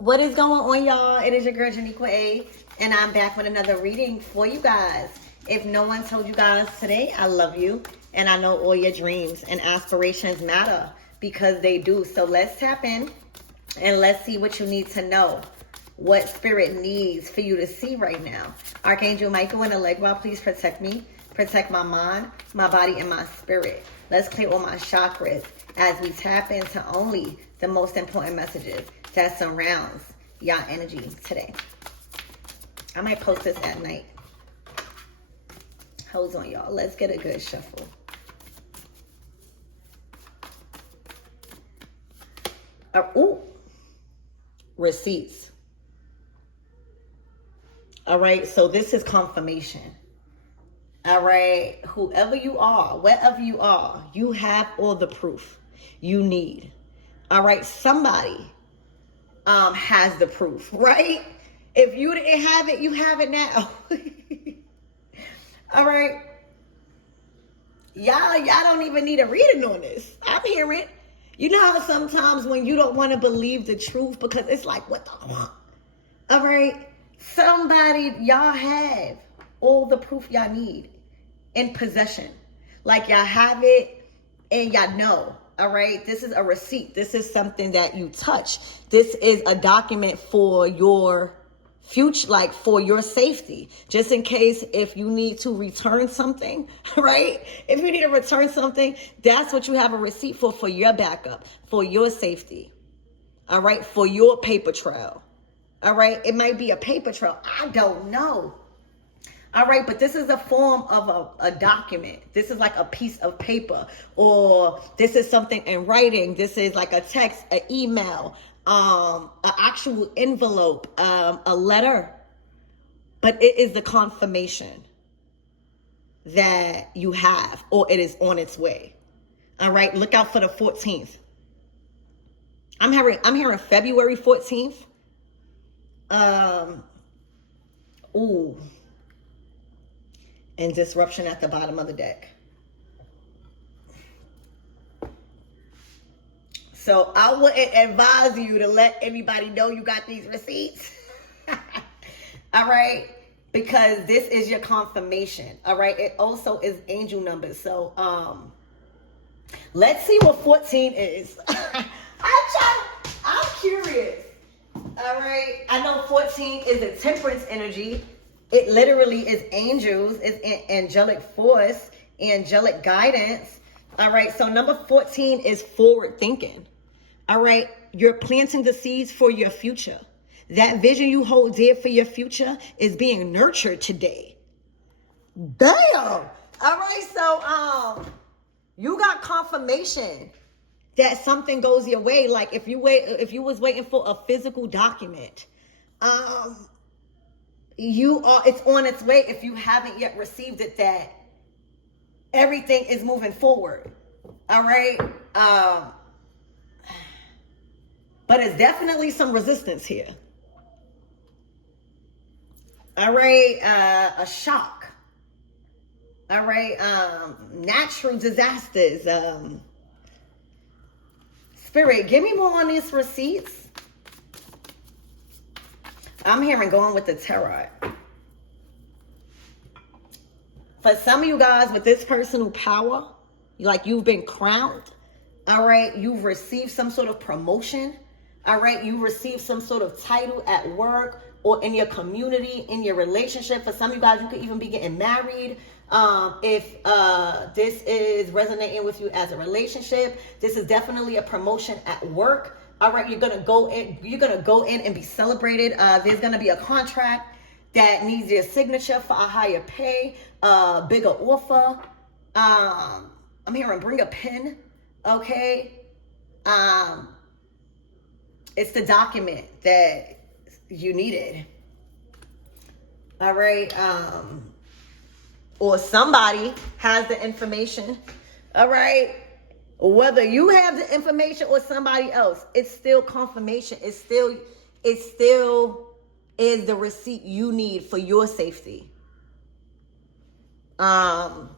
What is going on, y'all? It is your girl, Janiqua A, and I'm back with another reading for you guys. If no one told you guys today, I love you, and I know all your dreams and aspirations matter because they do. So let's tap in, and let's see what you need to know, what spirit needs for you to see right now. Archangel Michael and Allegra, please protect me, protect my mind, my body, and my spirit. Let's clear all my chakras as we tap into only the most important messages that surrounds y'all energy today. I might post this at night. Hold on, y'all. Let's get a good shuffle. Ooh. Receipts. All right, so this is confirmation. All right, whoever you are, wherever you are, you have all the proof you need. All right, somebody has the proof, right? If you didn't have it, you have it now. All right. Y'all don't even need a reading on this. I'm hearing. You know how sometimes when you don't want to believe the truth because it's like, what the fuck? All right. Somebody, y'all have all the proof y'all need in possession. Like y'all have it and y'all know. All right, this is a receipt. This is something that you touch. This is a document for your future, like for your safety, just in case if you need to return something, right? If you need to return something, that's what you have a receipt for your backup, for your safety. All right, for your paper trail. All right, it might be a paper trail. I don't know. All right, but this is a form of a document. This is like a piece of paper, or this is something in writing. This is like a text, an email, an actual envelope, a letter. But it is the confirmation that you have, or it is on its way. All right, look out for the 14th. I'm hearing February 14th. Ooh. And disruption at the bottom of the deck. So I wouldn't advise you to let anybody know you got these receipts. All right? Because this is your confirmation. All right? It also is angel numbers. So let's see what 14 is. I'm curious. All right? I know 14 is a temperance energy. It literally is angels, it's angelic force, angelic guidance. All right, so number 14 is forward thinking. All right, you're planting the seeds for your future. That vision you hold dear for your future is being nurtured today. Damn. All right, so you got confirmation that something goes your way. Like if you was waiting for a physical document, it's on its way. If you haven't yet received it, that everything is moving forward. All right. But it's definitely some resistance here. All right. A shock. All right. Natural disasters. Spirit, give me more on these receipts. I'm hearing going with the tarot. For some of you guys with this personal power, like you've been crowned. All right. You've received some sort of promotion. All right. You received some sort of title at work or in your community, in your relationship. For some of you guys, you could even be getting married. If this is resonating with you as a relationship, this is definitely a promotion at work. All right, you're gonna go in and be celebrated. There's gonna be a contract that needs your signature for a higher pay, bigger offer. I'm hearing bring a pen. Okay. It's the document that you needed. All right. Or somebody has the information. All right. Whether you have the information or somebody else, it's still confirmation. It still is the receipt you need for your safety. And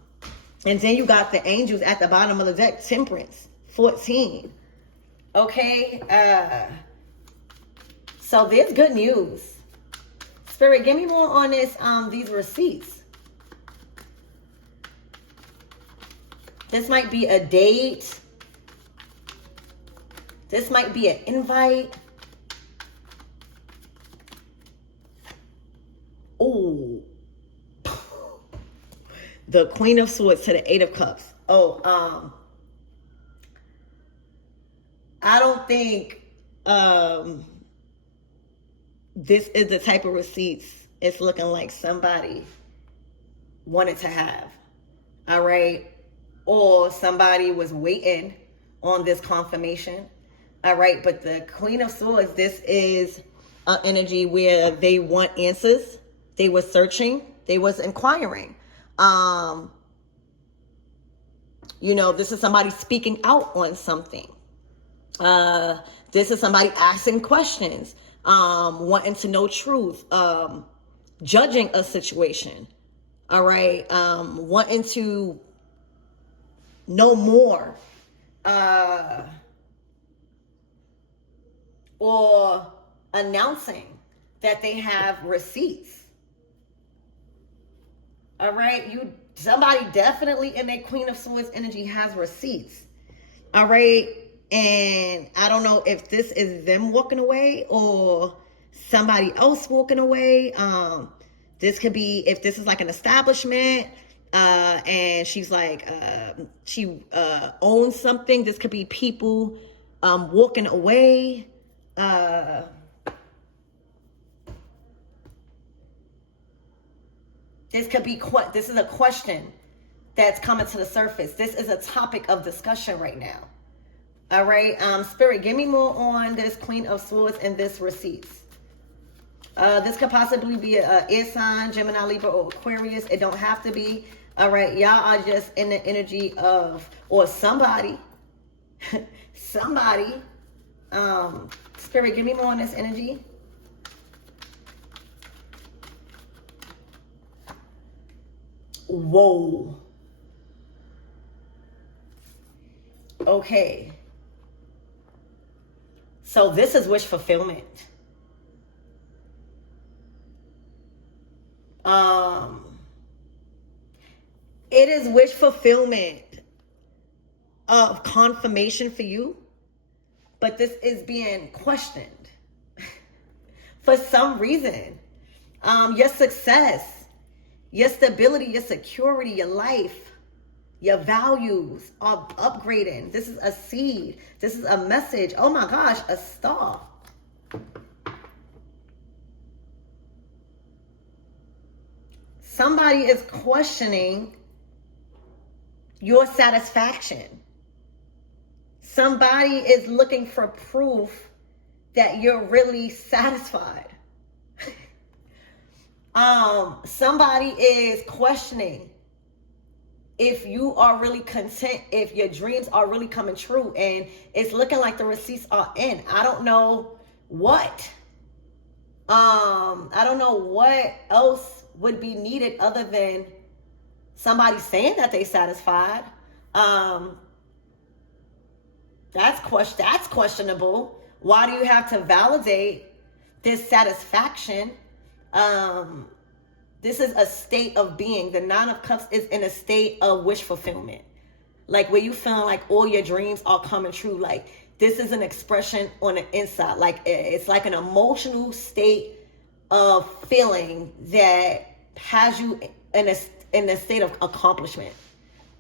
then you got the angels at the bottom of the deck, temperance, 14. Okay. So there's good news. Spirit, give me more on this, these receipts. This might be a date. This might be an invite. Oh. The Queen of Swords to the Eight of Cups. Oh, I don't think this is the type of receipts it's looking like somebody wanted to have. All right. Or somebody was waiting on this confirmation. All right. But the Queen of Swords, this is an energy where they want answers. They were searching. They was inquiring. You know, this is somebody speaking out on something. This is somebody asking questions, wanting to know truth, judging a situation. All right. Wanting to know more, or announcing that they have receipts. All right. Somebody definitely in that Queen of Swords energy has receipts. All right. And I don't know if this is them walking away or somebody else walking away. This could be, if this is like an establishment, and she's like, she owns something. This could be people walking away. This could be, this is a question that's coming to the surface. This is a topic of discussion right now. All right. Spirit, give me more on this Queen of Swords and this receipts. This could possibly be a air sign, Gemini, Libra, or Aquarius. It don't have to be. All right. Y'all are just in the energy of, or somebody, somebody. Spirit, give me more on this energy. Whoa. Okay. So this is wish fulfillment. It is wish fulfillment of confirmation for you, but this is being questioned for some reason. Your success, your stability, your security, your life, your values are upgrading. This is a seed. This is a message. Oh my gosh, a star. Somebody is questioning your satisfaction. Somebody is looking for proof that you're really satisfied. Somebody is questioning if you are really content, if your dreams are really coming true, and it's looking like the receipts are in. I don't know what. I don't know what else would be needed other than somebody saying that they satisfied. That's questionable. Why do you have to validate this satisfaction? This is a state of being. The Nine of Cups is in a state of wish fulfillment. Like where you feel like all your dreams are coming true. Like this is an expression on the inside. Like it's like an emotional state of feeling that has you in a state of accomplishment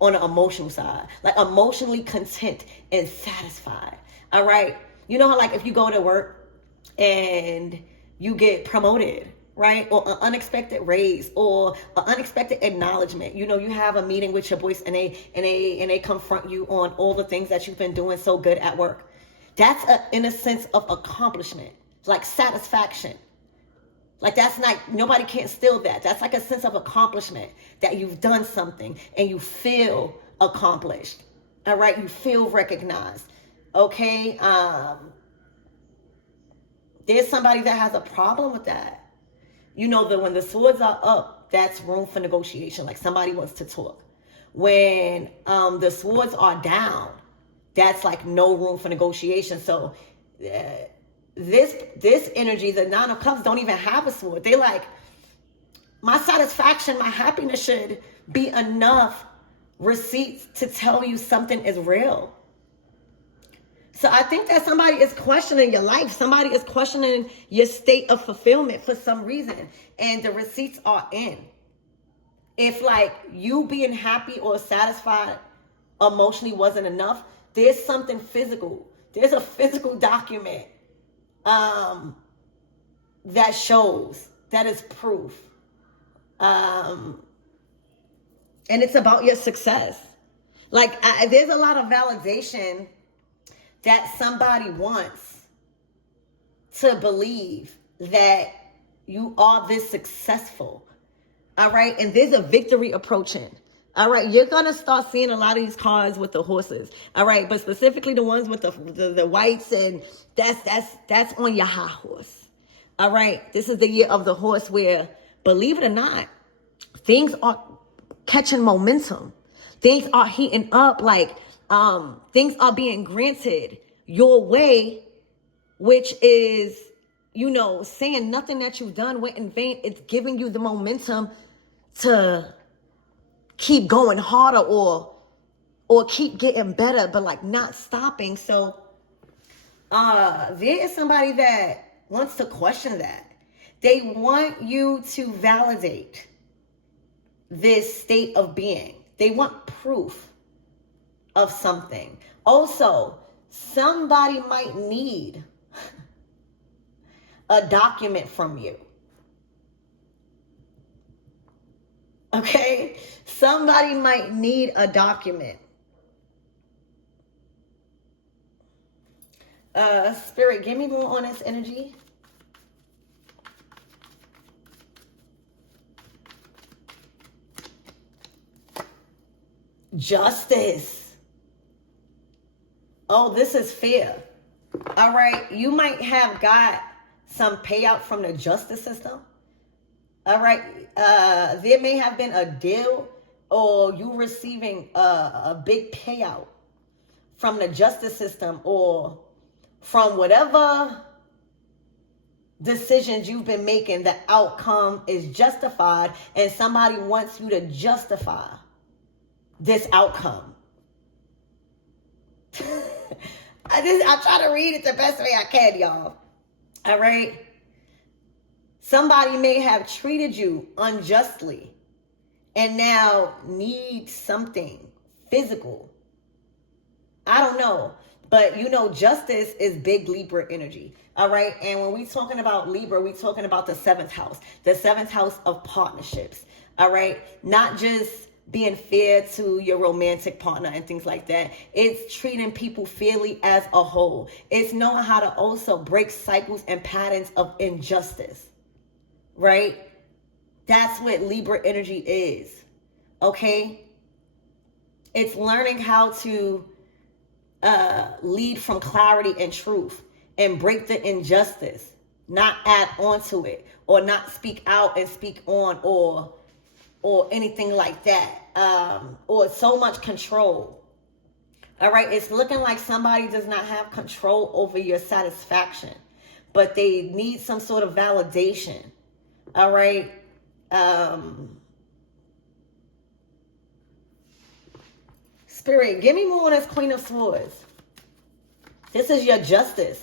on the emotional side. Like emotionally content and satisfied. All right. You know how like if you go to work and you get promoted, right? Or an unexpected raise or an unexpected acknowledgement. You know, you have a meeting with your boss and they confront you on all the things that you've been doing so good at work. That's in a sense of accomplishment, like satisfaction. Like that's not, nobody can't steal that. That's like a sense of accomplishment that you've done something and you feel accomplished. All right. You feel recognized. Okay. There's somebody that has a problem with that. You know that when the swords are up, that's room for negotiation. Like somebody wants to talk. When the swords are down, that's like no room for negotiation. So this energy, the Nine of Cups, don't even have a sword. They like, my satisfaction, my happiness should be enough receipts to tell you something is real. So I think that somebody is questioning your life. Somebody is questioning your state of fulfillment for some reason. And the receipts are in. If like you being happy or satisfied emotionally wasn't enough, there's something physical. There's a physical document that shows, that is proof. And it's about your success. Like there's a lot of validation that somebody wants to believe that you are this successful. All right. And there's a victory approaching. All right. You're going to start seeing a lot of these cards with the horses. All right. But specifically the ones with the whites, and that's on your high horse. All right. This is the year of the horse where, believe it or not, things are catching momentum. Things are heating up. Like, things are being granted your way, which is, saying nothing that you've done went in vain. It's giving you the momentum to keep going harder or keep getting better, but like not stopping. So there is somebody that wants to question that. They want you to validate this state of being. They want proof of something. Also, somebody might need a document from you. Okay? Somebody might need a document. Spirit, give me more on this energy. Justice. Oh, this is fair. All right. You might have got some payout from the justice system. All right. There may have been a deal, or you receiving a big payout from the justice system, or from whatever decisions you've been making. The outcome is justified, and somebody wants you to justify this outcome. I try to read it the best way I can, y'all. All right. Somebody may have treated you unjustly and now need something physical. I don't know. But justice is big Libra energy. All right. And when we're talking about Libra, we're talking about the seventh house of partnerships. All right. Not just being fair to your romantic partner and things like that. It's treating people fairly as a whole. It's knowing how to also break cycles and patterns of injustice, right? That's what Libra energy is, okay? It's learning how to lead from clarity and truth and break the injustice, not add on to it, or not speak out and speak on, or anything like that, or so much control. All right, it's looking like somebody does not have control over your satisfaction, but they need some sort of validation. All right. Spirit, give me more on this Queen of Swords. This is your justice.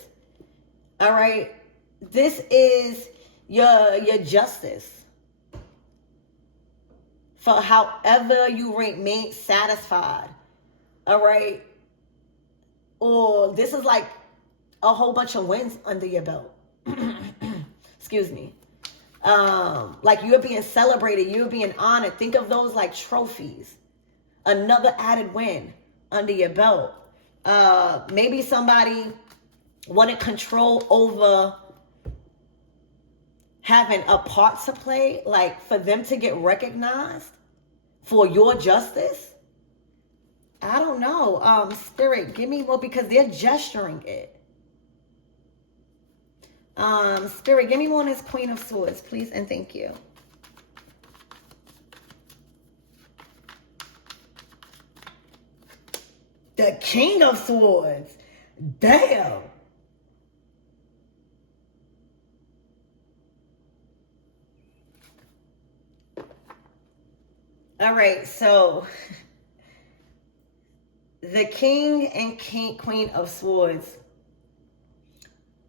All right. This is your justice. For however you remain satisfied, all right? Or this is like a whole bunch of wins under your belt. Excuse me. Like you're being celebrated, you're being honored. Think of those like trophies. Another added win under your belt. Maybe somebody wanted control over having a part to play, like for them to get recognized for your justice. I don't know. Spirit, give me more, because they're gesturing it. Spirit, give me more on this Queen of Swords, please, and thank you. The King of Swords. Damn. All right, so the king and queen of swords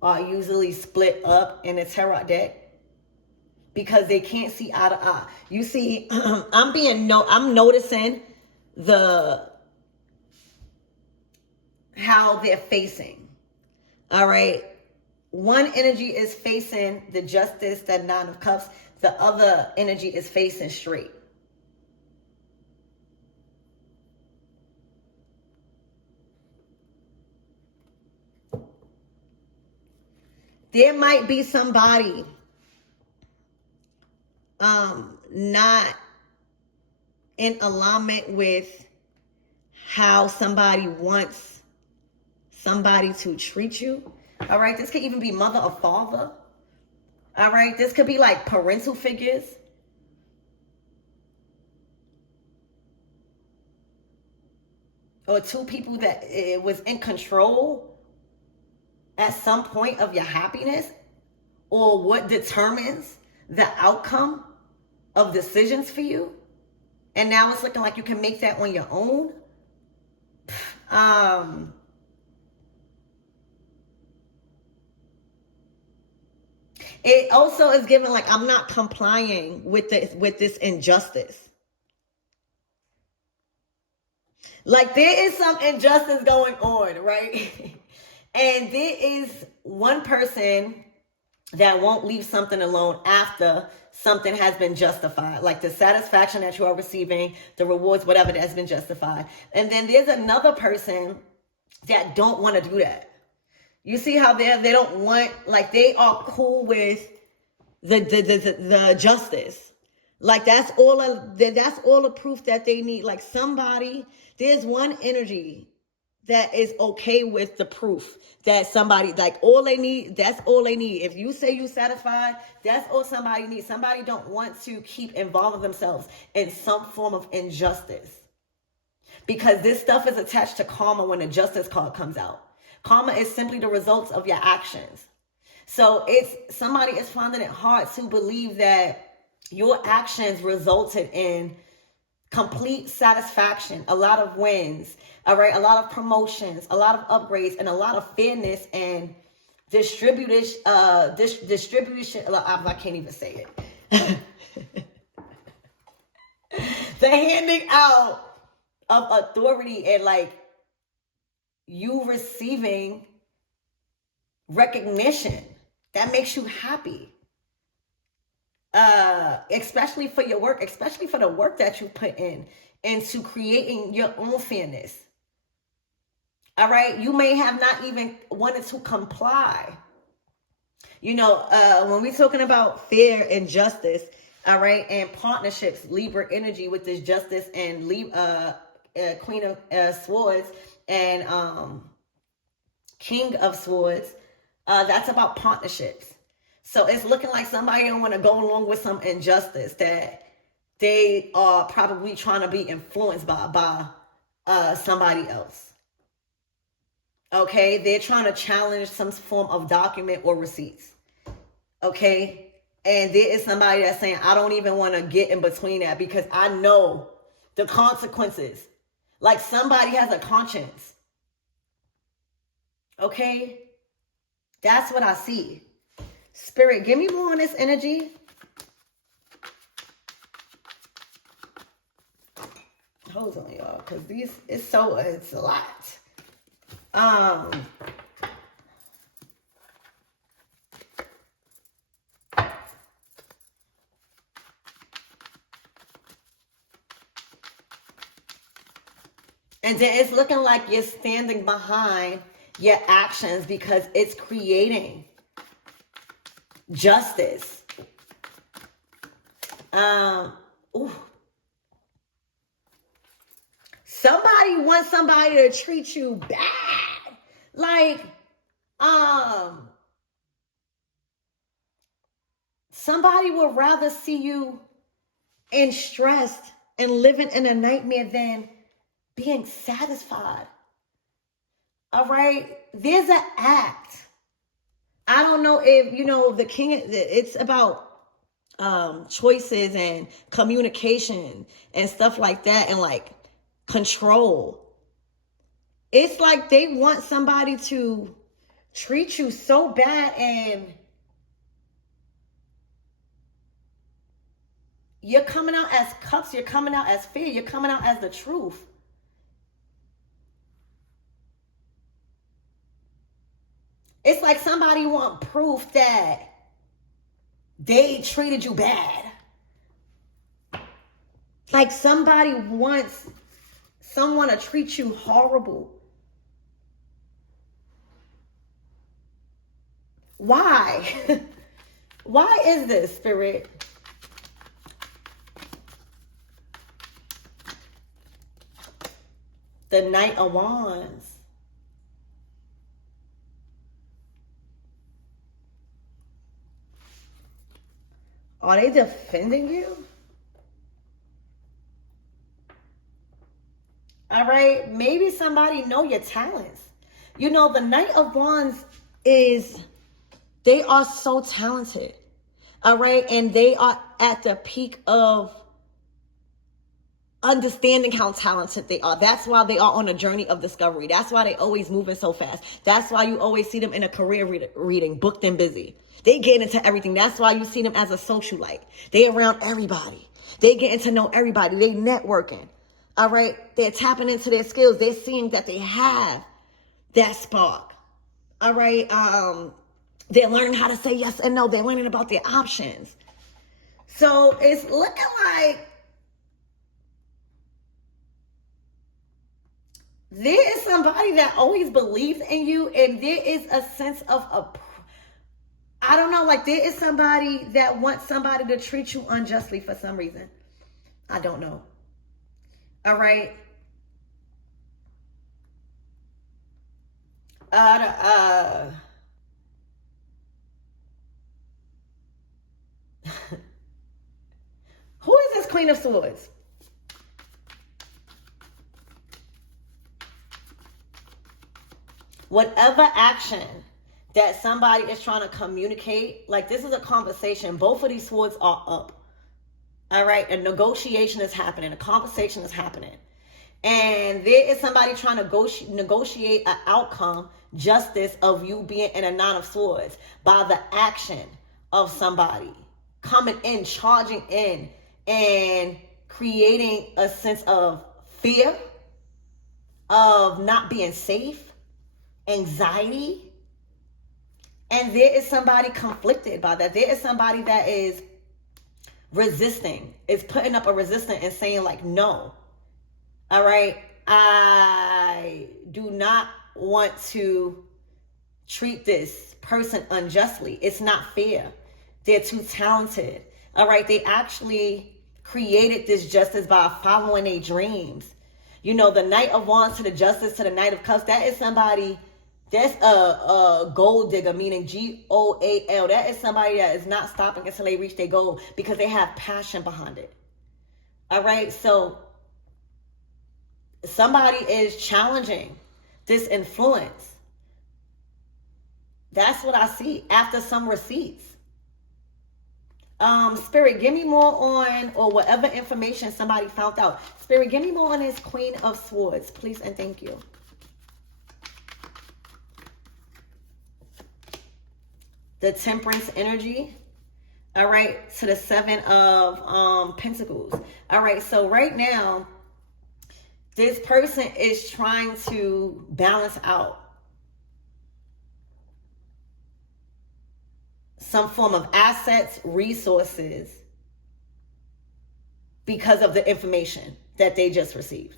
are usually split up in a tarot deck because they can't see eye to eye. You see, I'm noticing how they're facing. All right. One energy is facing the justice, that nine of cups. The other energy is facing straight. There might be somebody not in alignment with how somebody wants somebody to treat you. All right, this could even be mother or father. All right, this could be like parental figures. Or two people that it was in control at some point of your happiness, or what determines the outcome of decisions for you. And now it's looking like you can make that on your own. It also is given like I'm not complying with this injustice. Like there is some injustice going on, right? And there is one person that won't leave something alone after something has been justified, like the satisfaction that you are receiving, the rewards, whatever, that's been justified. And then there's another person that don't want to do that. You see how they don't want, like they are cool with the justice. Like that's all the proof that they need. Like somebody, there's one energy that is okay with the proof that somebody, like all they need, that's all they need. If you say you satisfied, that's all somebody needs. Somebody don't want to keep involving themselves in some form of injustice. Because this stuff is attached to karma when the justice card comes out. Karma is simply the results of your actions. So it's somebody is finding it hard to believe that your actions resulted in complete satisfaction, a lot of wins, all right, a lot of promotions, a lot of upgrades, and a lot of fairness and distribution. I can't even say it. The handing out of authority and like you receiving recognition that makes you happy. Especially for your work, especially for the work that you put in into creating your own fairness. All right, you may have not even wanted to comply. You know, when we're talking about fair and justice, all right, and partnerships, Libra energy with this justice and Queen of Swords and King of Swords, that's about partnerships. So it's looking like somebody don't want to go along with some injustice that they are probably trying to be influenced by somebody else. Okay, they're trying to challenge some form of document or receipts. Okay, and there is somebody that's saying, I don't even want to get in between that because I know the consequences. Like somebody has a conscience. Okay, that's what I see. Spirit, give me more on this energy. Hold on, y'all, because it's a lot. And then it's looking like you're standing behind your actions because it's creating justice. Ooh. Somebody wants somebody to treat you bad. Like, somebody would rather see you in stress and living in a nightmare than being satisfied. All right? There's an act. I don't know if, you know, the king, it's about choices and communication and stuff like that, and like control. It's like they want somebody to treat you so bad, and you're coming out as cups, you're coming out as fear, you're coming out as the truth. It's like somebody want proof that they treated you bad. Like somebody wants someone to treat you horrible. Why? Why is this, Spirit? The Knight of Wands. Are they defending you? All right, maybe somebody know your talents. You know, the Knight of Wands they are so talented. All right, and they are at the peak of understanding how talented they are. That's why they are on a journey of discovery. That's why they always moving so fast. That's why you always see them in a career reading, booked and busy. They get into everything. That's why you see them as a socialite. They around everybody. They getting to know everybody. They networking. All right. They're tapping into their skills. They're seeing that they have that spark. All right. They're learning how to say yes and no. They're learning about their options. So it's looking like there is somebody that always believes in you, and there is a sense of I don't know, like there is somebody that wants somebody to treat you unjustly for some reason. I don't know. All right. Who is this Queen of Swords? Whatever action that somebody is trying to communicate, like this is a conversation. Both of these swords are up. All right. A negotiation is happening. A conversation is happening. And there is somebody trying to negotiate an outcome, justice of you being in a Nine of Swords by the action of somebody coming in, charging in, and creating a sense of fear, of not being safe, anxiety. And there is somebody conflicted by that. There is somebody that is resisting, is putting up a resistance and saying like, no. All right. I do not want to treat this person unjustly. It's not fair. They're too talented. All right. They actually created this justice by following their dreams. You know, the Knight of Wands to the Justice to the Knight of Cups, that is somebody. That's a gold digger, meaning GOAL. That is somebody that is not stopping until they reach their goal because they have passion behind it. All right. So somebody is challenging this influence. That's what I see after some receipts. Spirit, give me more on, or whatever information somebody found out. Spirit, give me more on this Queen of Swords, please and thank you. The Temperance energy. All right. To the Seven of Pentacles. All right. So right now, this person is trying to balance out some form of assets, resources, because of the information that they just received.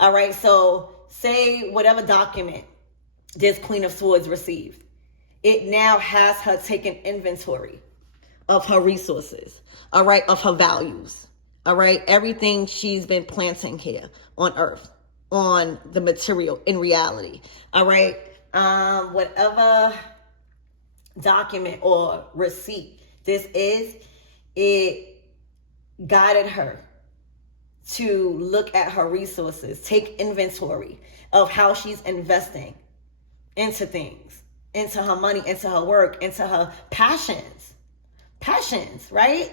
All right. So say whatever document this Queen of Swords received, it now has her taking inventory of her resources, all right, of her values, all right, everything she's been planting here on earth, on the material, in reality, all right, whatever document or receipt this is, it guided her to look at her resources, take inventory of how she's investing into things, into her money, into her work, into her passions, right?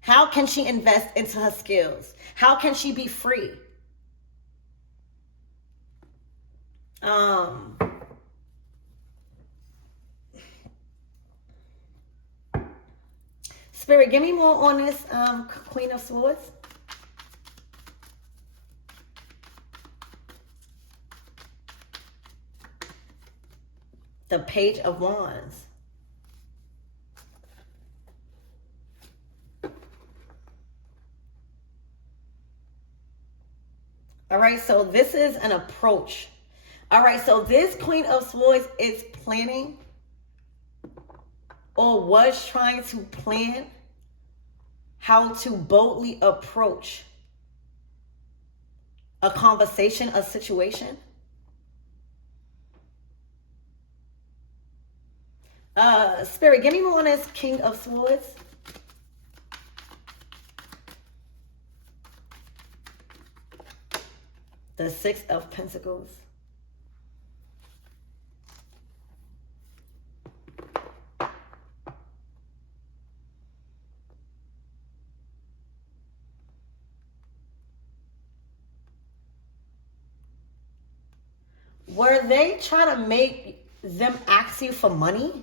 How can she invest into her skills? How can she be free? Spirit, give me more on this Queen of Swords. The Page of Wands. All right, so this is an approach. All right, so this Queen of Swords is planning or was trying to plan how to boldly approach a conversation, a situation. Spirit, give me more on this King of Swords. The Six of Pentacles. Were they trying to make them ask you for money?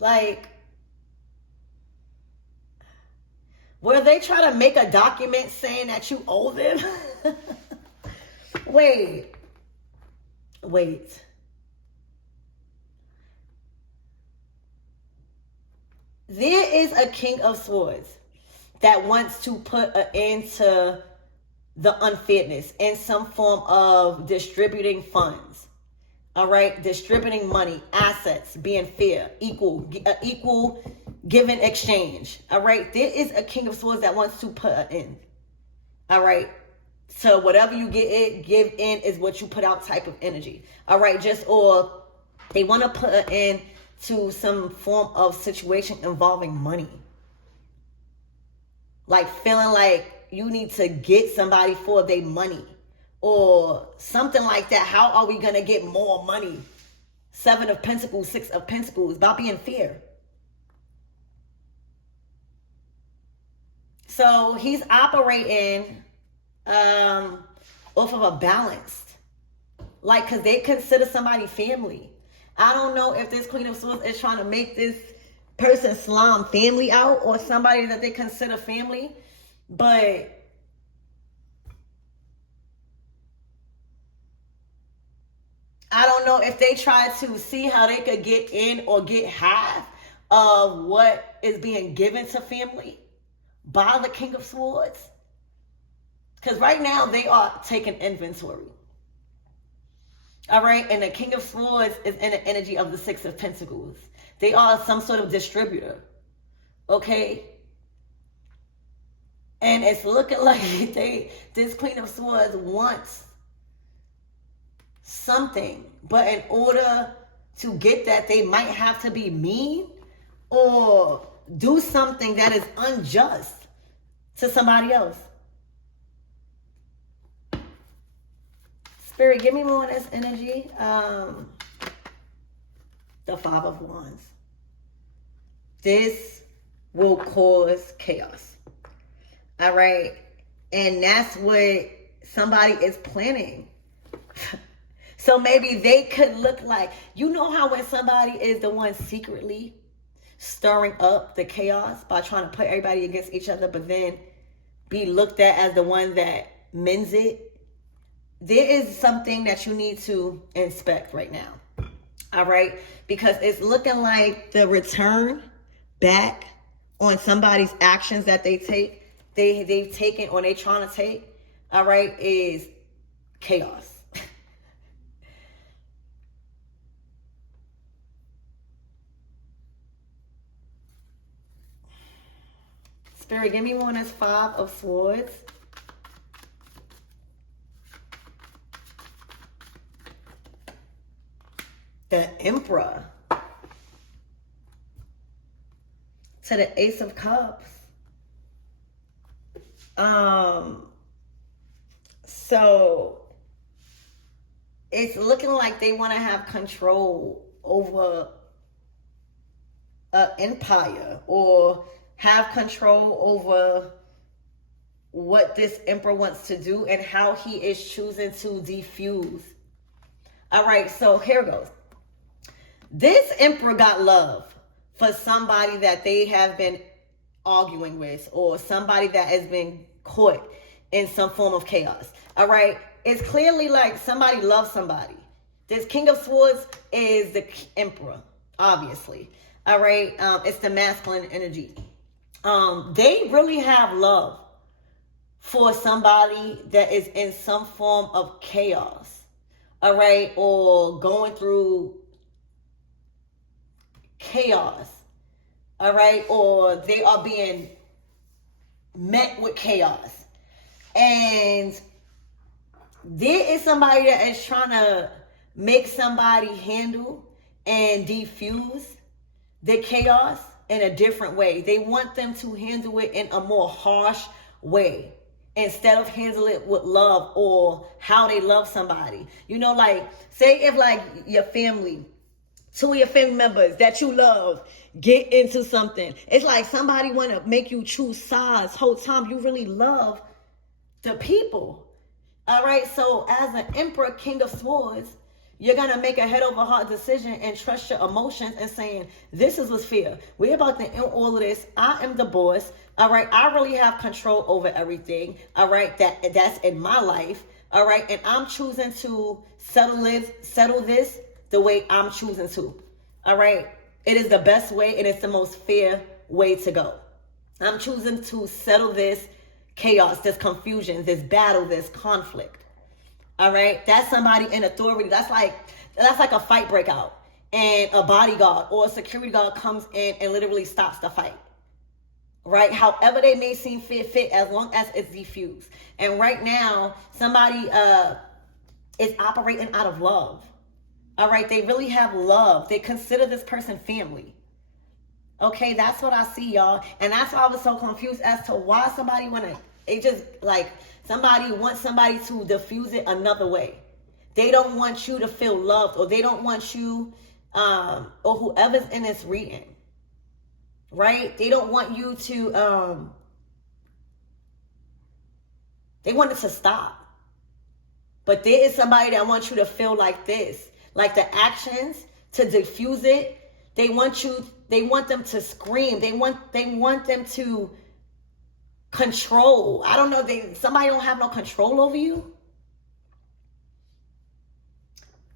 Like, were they trying to make a document saying that you owe them? Wait. There is a King of Swords that wants to put an end to the unfairness in some form of distributing funds. All right, distributing money, assets, being fair, equal give and exchange. All right, there is a King of Swords that wants to put an end. All right, so whatever you give in is what you put out type of energy. All right, or they want to put an end to some form of situation involving money. Like feeling like you need to get somebody for their money or something like that. How are we going to get more money? Seven of Pentacles, Six of Pentacles, about being fair. So he's operating off of a balanced, like, because they consider somebody family. I don't know if this Queen of Swords is trying to make this person slime family out or somebody that they consider family, but I don't know if they try to see how they could get in or get half of what is being given to family by the King of Swords. Because right now they are taking inventory. All right, and the King of Swords is in the energy of the Six of Pentacles. They are some sort of distributor, okay? And it's looking like this Queen of Swords wants something, but in order to get that, they might have to be mean or do something that is unjust to somebody else. Spirit, give me more on this energy. The Five of Wands. This will cause chaos. All right. And that's what somebody is planning. So maybe they could look like, you know how when somebody is the one secretly stirring up the chaos by trying to put everybody against each other, but then be looked at as the one that mends it? There is something that you need to inspect right now. All right, because it's looking like the return back on somebody's actions that they've taken or they trying to take, all right, is chaos. Spirit, give me one that's Five of Swords. The Emperor. To the Ace of Cups. So it's looking like they want to have control over an empire or have control over what this emperor wants to do and how he is choosing to defuse. All right, so here goes. This emperor got love for somebody that they have been arguing with, or somebody that has been caught in some form of chaos. All right, it's clearly like somebody loves somebody. This King of Swords is the emperor, obviously. All right, it's the masculine energy. They really have love for somebody that is in some form of chaos, all right, or going through chaos, all right, or they are being met with chaos. And there is somebody that is trying to make somebody handle and defuse the chaos in a different way. They want them to handle it in a more harsh way instead of handle it with love or how they love somebody. You know, like, say if like your family, two of your family members that you love get into something. It's like somebody want to make you choose sides whole time you really love the people. All right, so as an emperor, King of Swords, you're going to make a head over heart decision and trust your emotions and saying, this is what's fair. We're about to end all of this. I am the boss. All right, I really have control over everything. All right, that's in my life. All right, and I'm choosing to settle this the way I'm choosing to. All right, it is the best way and it's the most fair way to go. I'm choosing to settle this chaos, this confusion, this battle, this conflict. All right, that's somebody in authority. That's like a fight breakout and a bodyguard or a security guard comes in and literally stops the fight. Right, however they may seem fit as long as it's diffused. And right now, somebody is operating out of love. All right, they really have love. They consider this person family. Okay, that's what I see, y'all. And that's why I was so confused as to why somebody it just like somebody wants somebody to diffuse it another way. They don't want you to feel loved, or they don't want you or whoever's in this reading. Right? They don't want you to they want it to stop. But there is somebody that wants you to feel like this. Like the actions to diffuse it, they want them to scream. They want them to control. I don't know, somebody don't have no control over you.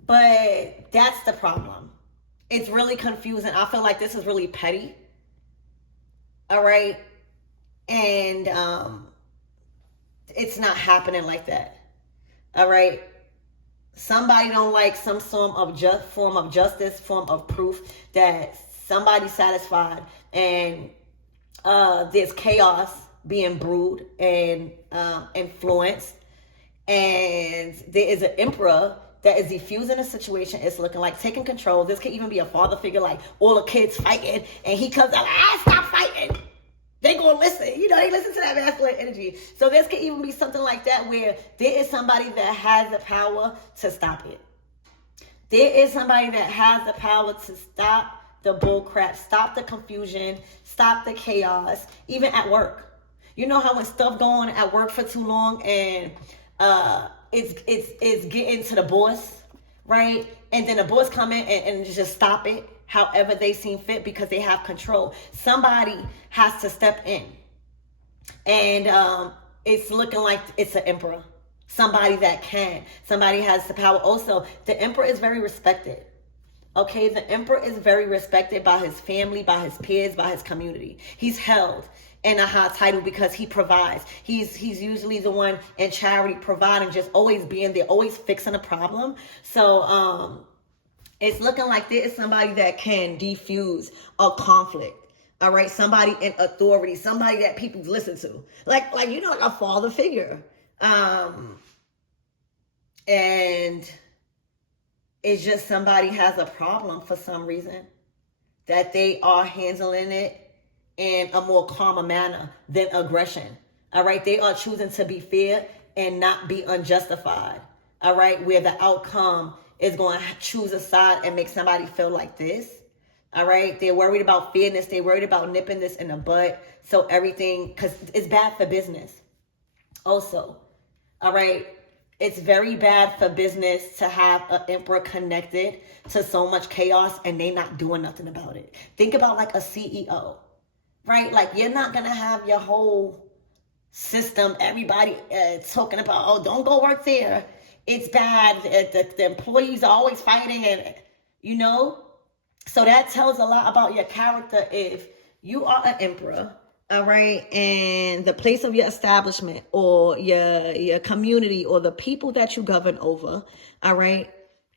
But that's the problem. It's really confusing. I feel like this is really petty. All right. And it's not happening like that. All right. Somebody don't like some form of justice, form of proof that somebody's satisfied and there's chaos being brewed and influenced. And there is an emperor that is defusing a situation. It's looking like taking control. This could even be a father figure, like all the kids fighting, and he comes out, stop fighting. They gonna listen. You know, they listen to that masculine energy. So this could even be something like that where there is somebody that has the power to stop it. There is somebody that has the power to stop the bull crap, stop the confusion, stop the chaos, even at work. You know how when stuff go on at work for too long and it's getting to the boss, right? And then the boss come in and just stop it however they seem fit because they have control. Somebody has to step in. And it's looking like it's an emperor. Somebody that can. Somebody has the power. Also, the emperor is very respected. Okay, the emperor is very respected by his family, by his peers, by his community. He's held in a high title because he provides. He's usually the one in charity providing, just always being there, always fixing a problem. So it's looking like there is somebody that can defuse a conflict. All right, somebody in authority, somebody that people listen to, like you know, like a father figure. And it's just somebody has a problem for some reason that they are handling it in a more calmer manner than aggression. All right, they are choosing to be fair and not be unjustified. All right, where the outcome is going to choose a side and make somebody feel like this. All right. They're worried about fairness. They're worried about nipping this in the butt. So everything, because it's bad for business. Also, all right. It's very bad for business to have an emperor connected to so much chaos and they not doing nothing about it. Think about like a CEO, right? Like you're not going to have your whole system, everybody talking about, oh, don't go work there. It's bad. The employees are always fighting and, you know. So that tells a lot about your character if you are an emperor, all right, and the place of your establishment or your community or the people that you govern over, all right,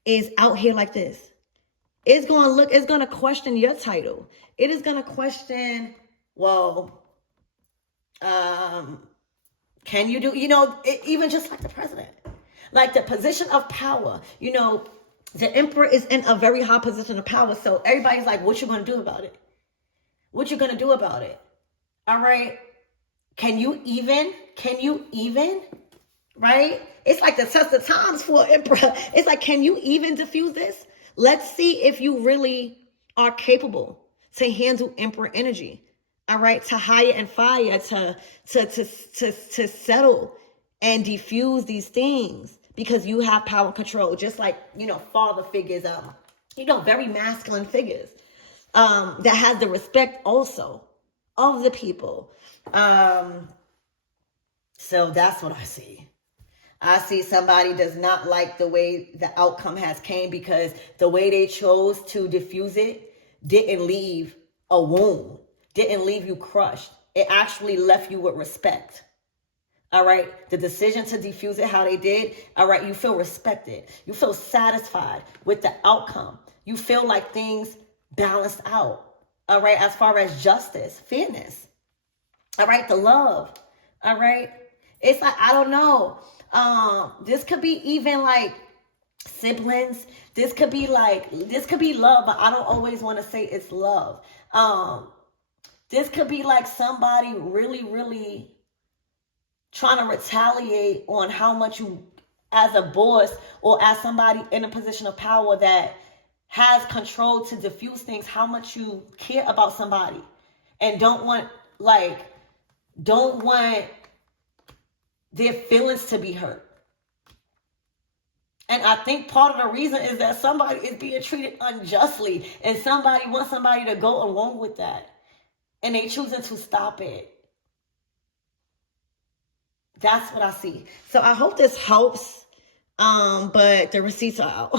is out here like this. It's going to question your title. It is going to question, well, can you do, even just like the president, like the position of power, the emperor is in a very high position of power. So everybody's like, what you going to do about it? What you going to do about it? All right. Can you even, right? It's like the test of times for emperor. It's like, can you even diffuse this? Let's see if you really are capable to handle emperor energy. All right. To hire and fire, to settle and diffuse these things. Because you have power and control, just like, father figures, very masculine figures, that has the respect also of the people. So that's what I see. I see somebody does not like the way the outcome has came because the way they chose to diffuse it didn't leave a wound, didn't leave you crushed. It actually left you with respect. All right. The decision to defuse it how they did. All right. You feel respected. You feel satisfied with the outcome. You feel like things balanced out. All right. As far as justice, fairness. All right. The love. All right. It's like, I don't know. This could be even like siblings. This could be love, but I don't always want to say it's love. This could be like somebody really, really trying to retaliate on how much you, as a boss or as somebody in a position of power that has control to diffuse things, how much you care about somebody and don't want their feelings to be hurt. And I think part of the reason is that somebody is being treated unjustly and somebody wants somebody to go along with that. And they choosing to stop it. That's what I see. So I hope this helps. But the receipts are out.